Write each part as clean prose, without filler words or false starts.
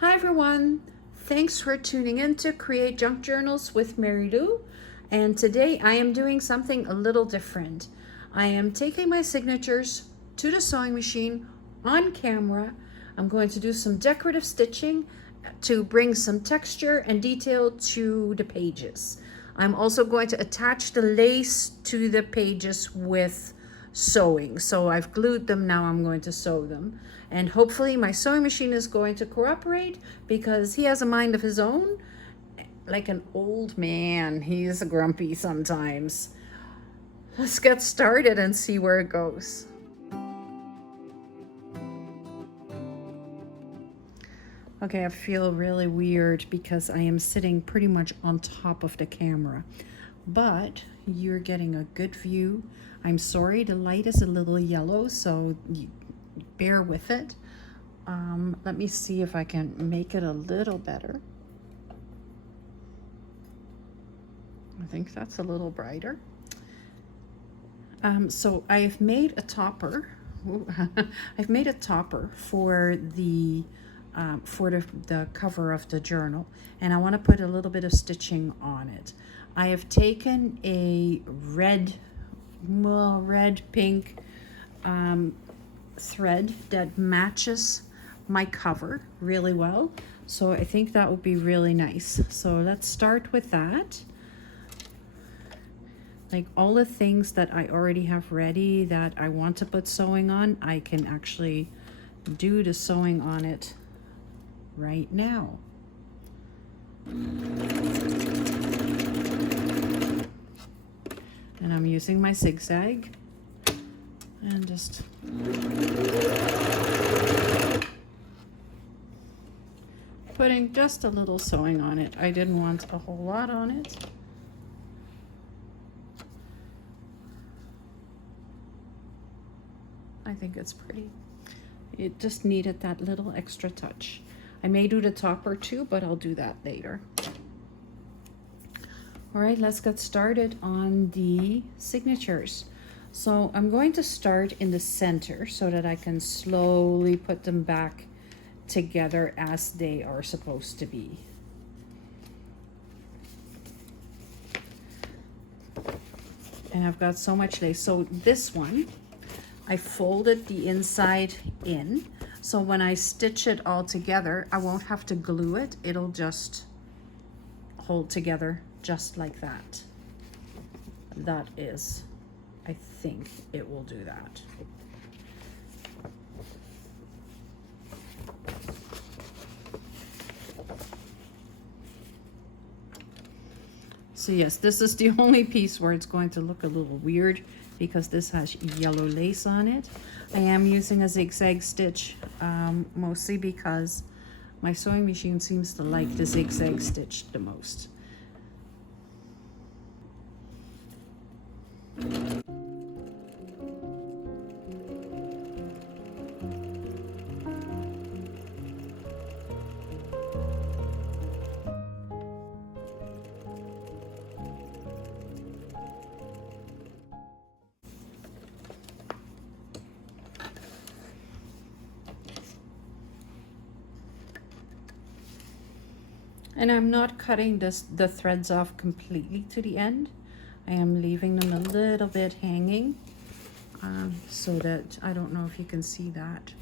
Hi everyone, thanks for tuning in to Create Junk Journals with Marylou. And today I am doing something a little different. I am taking my signatures to the sewing machine on camera. I'm going to do some decorative stitching to bring some texture and detail to the pages. I'm also going to attach the lace to the pages with sewing. So I've glued them, now I'm going to sew them. And hopefully my sewing machine is going to cooperate because he has a mind of his own. Like an old man, he's grumpy sometimes. Let's get started and see where it goes. Okay, I feel really weird because I am sitting pretty much on top of the camera, but you're getting a good view. I'm sorry, the light is a little yellow, so bear with it. Let me see if I can make it a little better. I think that's a little brighter. So I've made a topper. I've made a topper for the cover of the journal, and I want to put a little bit of stitching on it. I have taken a red pink thread that matches my cover really well, so I think that would be really nice. So let's start with that. Like all the things that I already have ready that I want to put sewing on, I can actually do the sewing on it right now. And I'm using my zigzag and just putting just a little sewing on it. I didn't want a whole lot on it. I think it's pretty. It just needed that little extra touch. I may do the topper too, but I'll do that later. All right, let's get started on the signatures. So I'm going to start in the center so that I can slowly put them back together as they are supposed to be. And I've got so much lace. So this one, I folded the inside in, so when I stitch it all together, I won't have to glue it. It'll just hold together just like that. That is, I think it will do that. So yes, this is the only piece where it's going to look a little weird because this has yellow lace on it. I am using a zigzag stitch, mostly because my sewing machine seems to like the zigzag stitch the most. And I'm not cutting the threads off completely to the end. I am leaving them a little bit hanging, so that, I don't know if you can see that.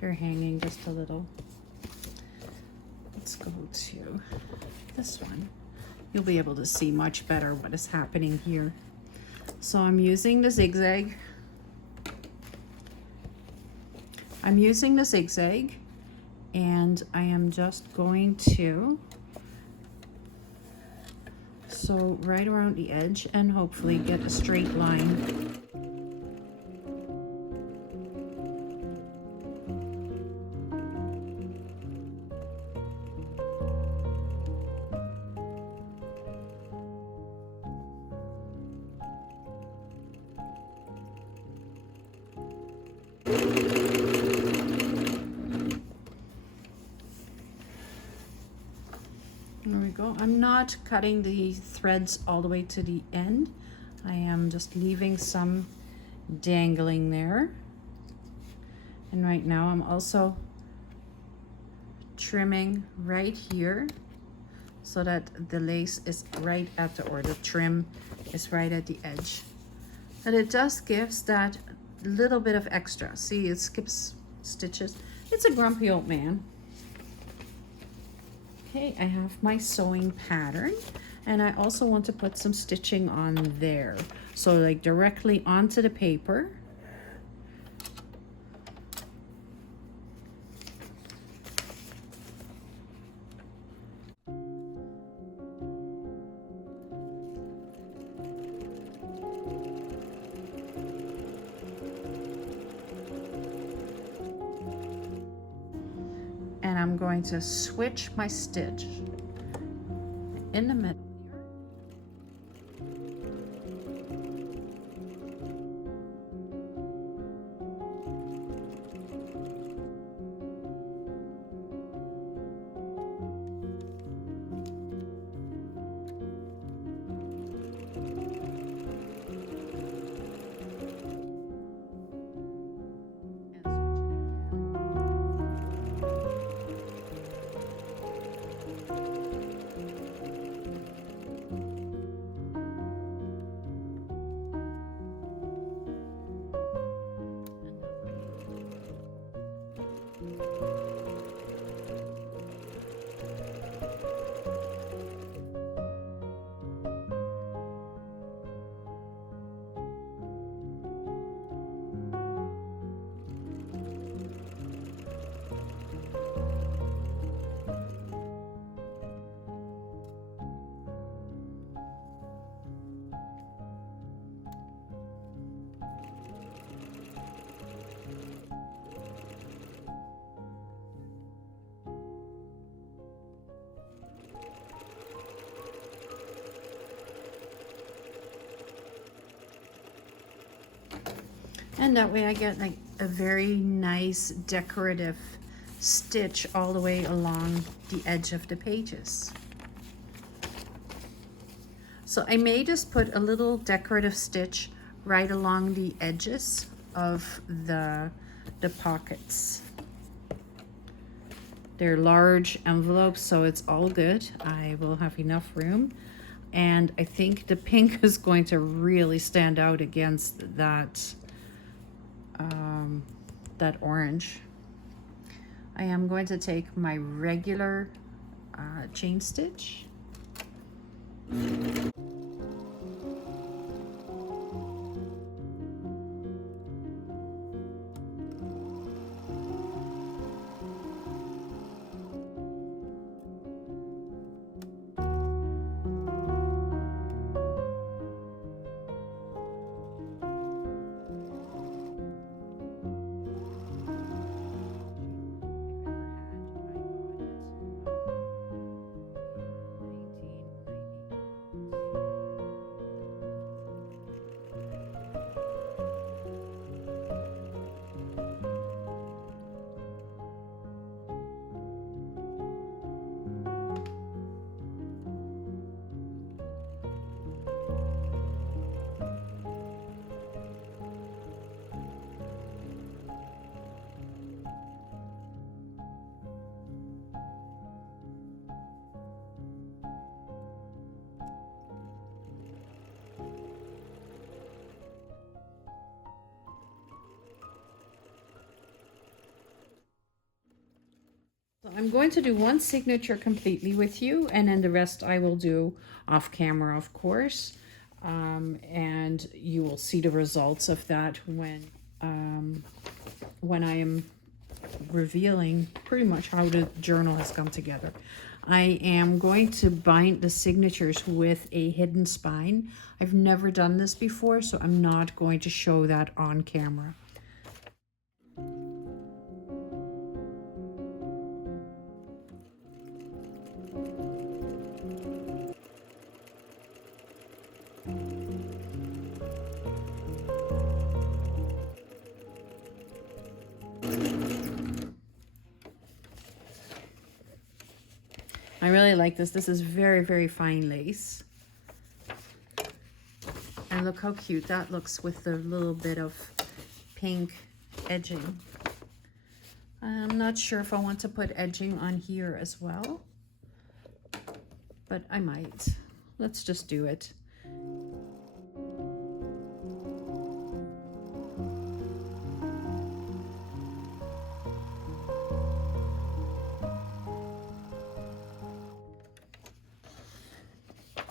They're hanging just a little. Let's go to this one. You'll be able to see much better what is happening here. So I'm using the zigzag. And I am just going to sew right around the edge and hopefully get a straight line. There we go. I'm not cutting the threads all the way to the end. I am just leaving some dangling there. And right now I'm also trimming right here so that the lace is right at the, or the trim is right at the edge. But it just gives that little bit of extra. See, it skips stitches. It's a grumpy old man. Okay, I have my sewing pattern, and I also want to put some stitching on there. So like directly onto the paper. And I'm going to switch my stitch in the middle. And that way I get like a very nice decorative stitch all the way along the edge of the pages. So I may just put a little decorative stitch right along the edges of the pockets. They're large envelopes, so it's all good. I will have enough room. And I think the pink is going to really stand out against that that orange. I am going to take my regular chain stitch. I'm going to do one signature completely with you, and then the rest I will do off camera, of course. And you will see the results of that when I am revealing pretty much how the journal has come together. I am going to bind the signatures with a hidden spine. I've never done this before, so I'm not going to show that on camera. I really like this. This is very, very fine lace. And look how cute that looks with the little bit of pink edging. I'm not sure if I want to put edging on here as well, but I might. Let's just do it.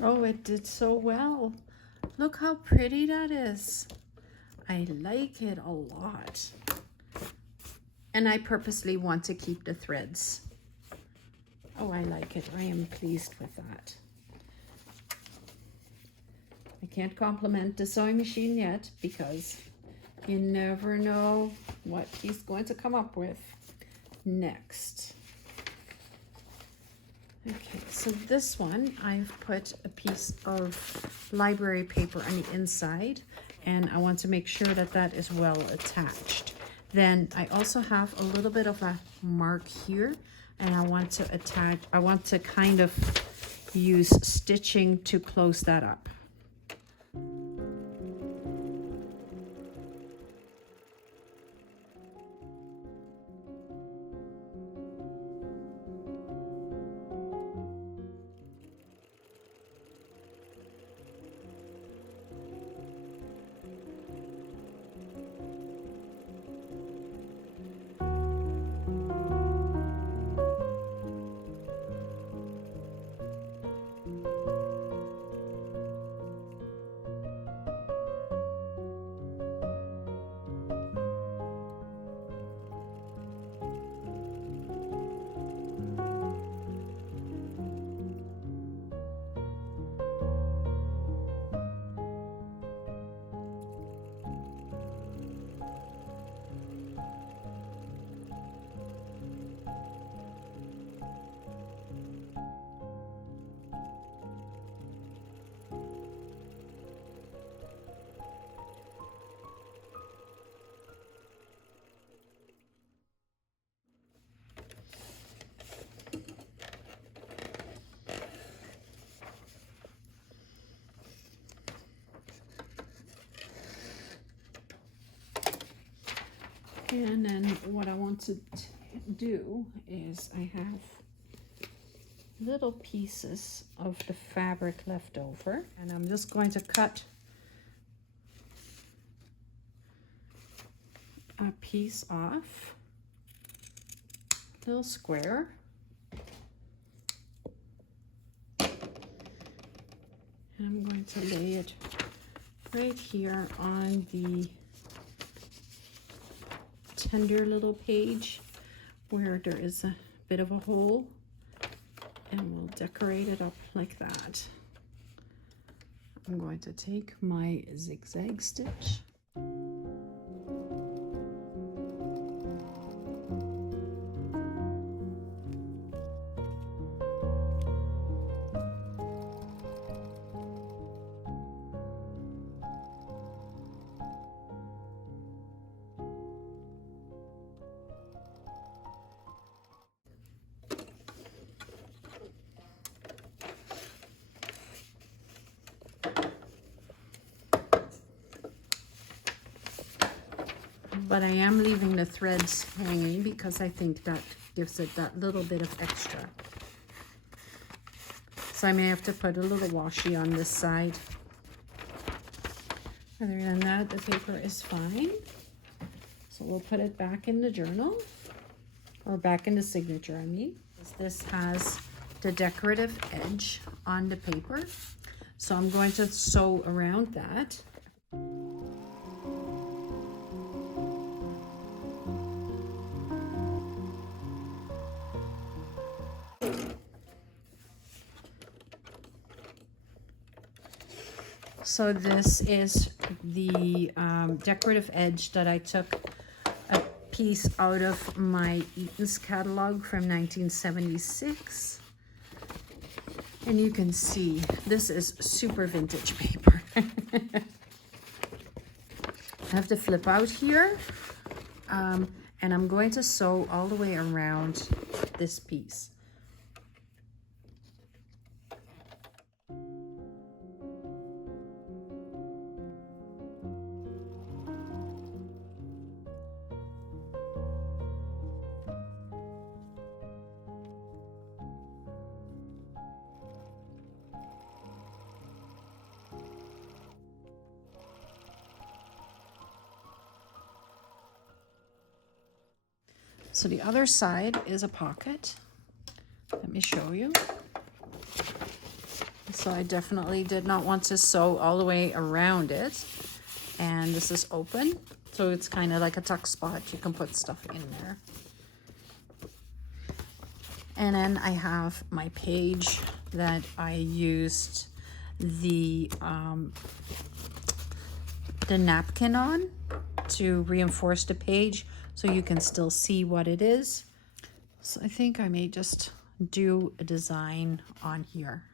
Oh, it did so well. Look how pretty that is. I like it a lot. And I purposely want to keep the threads. Oh, I like it. I am pleased with that. I can't compliment the sewing machine yet because you never know what he's going to come up with next. Okay, so this one, I've put a piece of library paper on the inside, and I want to make sure that that is well attached. Then I also have a little bit of a mark here, and I want to kind of use stitching to close that up. And then what I want to do is I have little pieces of the fabric left over, and I'm just going to cut a piece off, little square, and I'm going to lay it right here on the tender little page where there is a bit of a hole, and we'll decorate it up like that. I'm going to take my zigzag stitch . But I am leaving the threads hanging because I think that gives it that little bit of extra. So I may have to put a little washi on this side. Other than that, the paper is fine. So we'll put it back in the journal, or back in the signature, I mean. This has the decorative edge on the paper. So I'm going to sew around that. So this is the decorative edge that I took a piece out of my Eaton's catalog from 1976. And you can see this is super vintage paper. I have to flip out here, and I'm going to sew all the way around this piece. So the other side is a pocket. Let me show you. So I definitely did not want to sew all the way around it. And this is open, so it's kind of like a tuck spot. You can put stuff in there. And then I have my page that I used the napkin on to reinforce the page so you can still see what it is. So I think I may just do a design on here.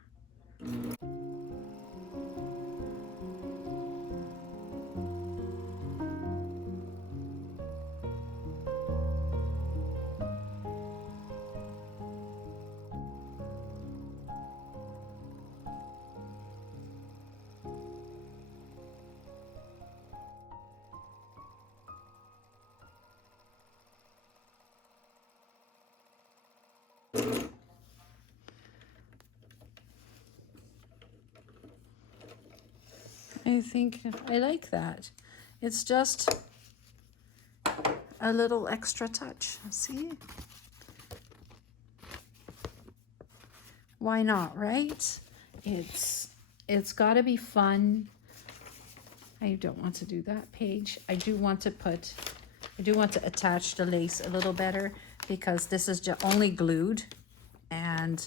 I think I like that. It's just a little extra touch. See? Why not, right? It's got to be fun. I don't want to do that page. I do want to attach the lace a little better because this is just only glued, and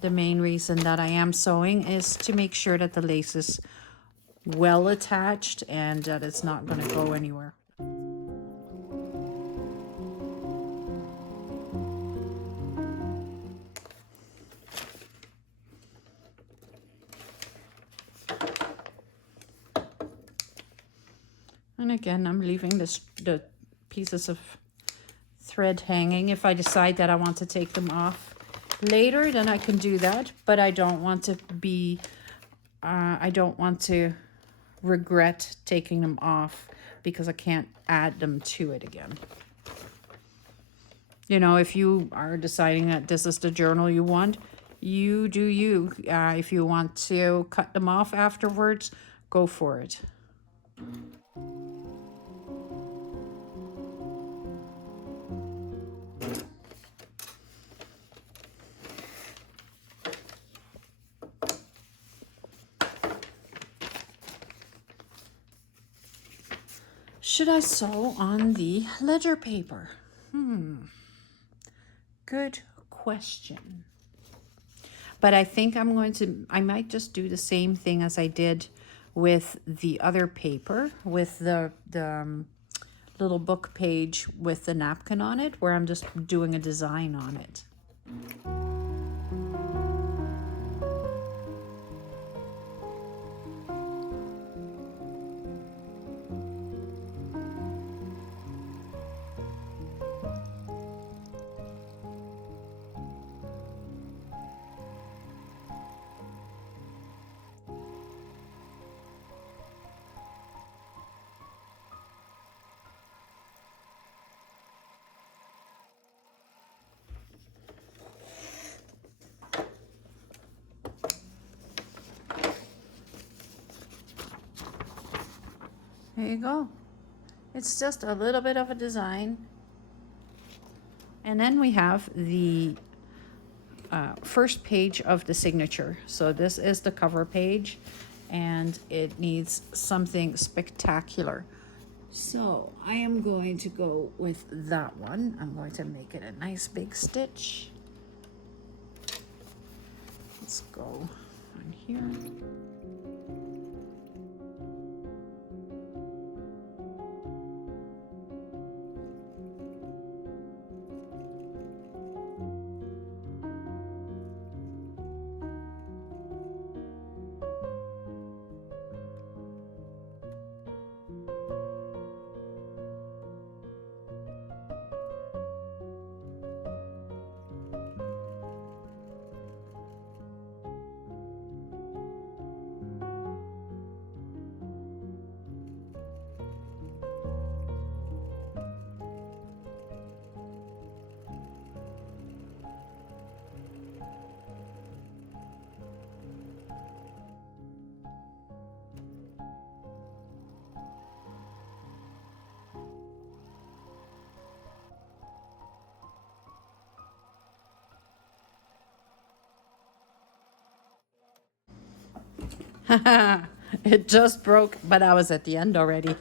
the main reason that I am sewing is to make sure that the lace is well attached and that it's not going to go anywhere. And again, I'm leaving the pieces of thread hanging. If I decide that I want to take them off later, then I can do that, but I don't want to be I don't want to regret taking them off because I can't add them to it again. You know, if you are deciding that this is the journal you want, you do you. If you want to cut them off afterwards, go for it. Should I sew on the ledger paper? Good question. But I think I might just do the same thing as I did with the other paper, with the little book page with the napkin on it, where I'm just doing a design on it. There you go. It's just a little bit of a design. And then we have the first page of the signature. So this is the cover page, and it needs something spectacular. So I am going to go with that one. I'm going to make it a nice big stitch. Let's go on here. It just broke, but I was at the end already.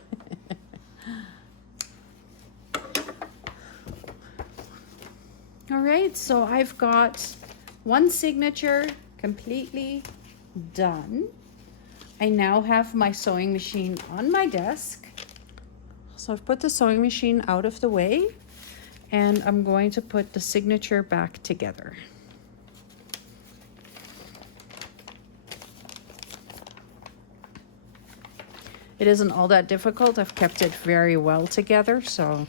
All right, so I've got one signature completely done. I now have my sewing machine on my desk. So I've put the sewing machine out of the way, and I'm going to put the signature back together. It isn't all that difficult. I've kept it very well together, so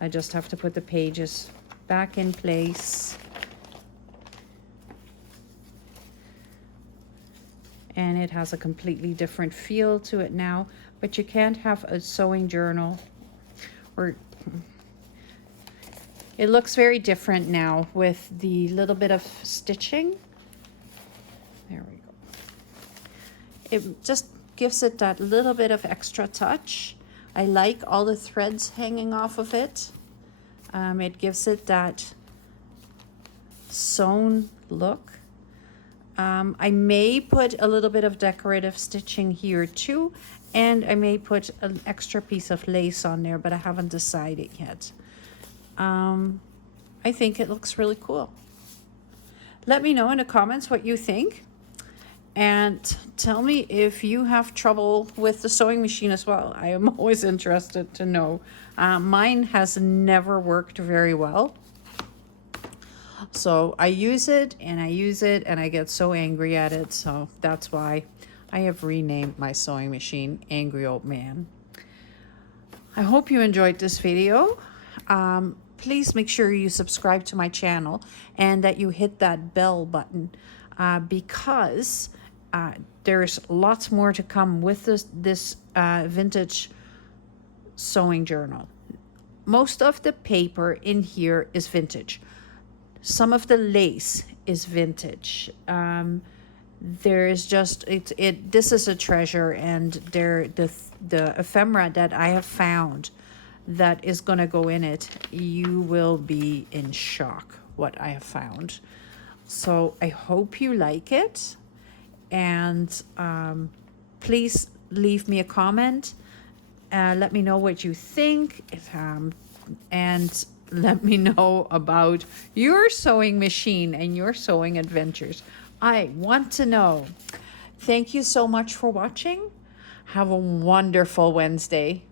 I just have to put the pages back in place. And it has a completely different feel to it now, but you can't have a sewing journal or it looks very different now with the little bit of stitching. There we go. It just gives it that little bit of extra touch. I like all the threads hanging off of it. It gives it that sewn look. I may put a little bit of decorative stitching here too, and I may put an extra piece of lace on there, but I haven't decided yet. I think it looks really cool. Let me know in the comments what you think, and tell me if you have trouble with the sewing machine as well. I am always interested to know. Mine has never worked very well. So I use it and I use it and I get so angry at it. So that's why I have renamed my sewing machine Angry Old Man. I hope you enjoyed this video. Please make sure you subscribe to my channel and that you hit that bell button because there's lots more to come with this vintage sewing journal. Most of the paper in here is vintage. Some of the lace is vintage. There's just this is a treasure, and the ephemera that I have found that is gonna go in it, you will be in shock what I have found. So I hope you like it, and please leave me a comment. Let me know what you think, and let me know about your sewing machine and your sewing adventures. I want to know. Thank you so much for watching. Have a wonderful Wednesday.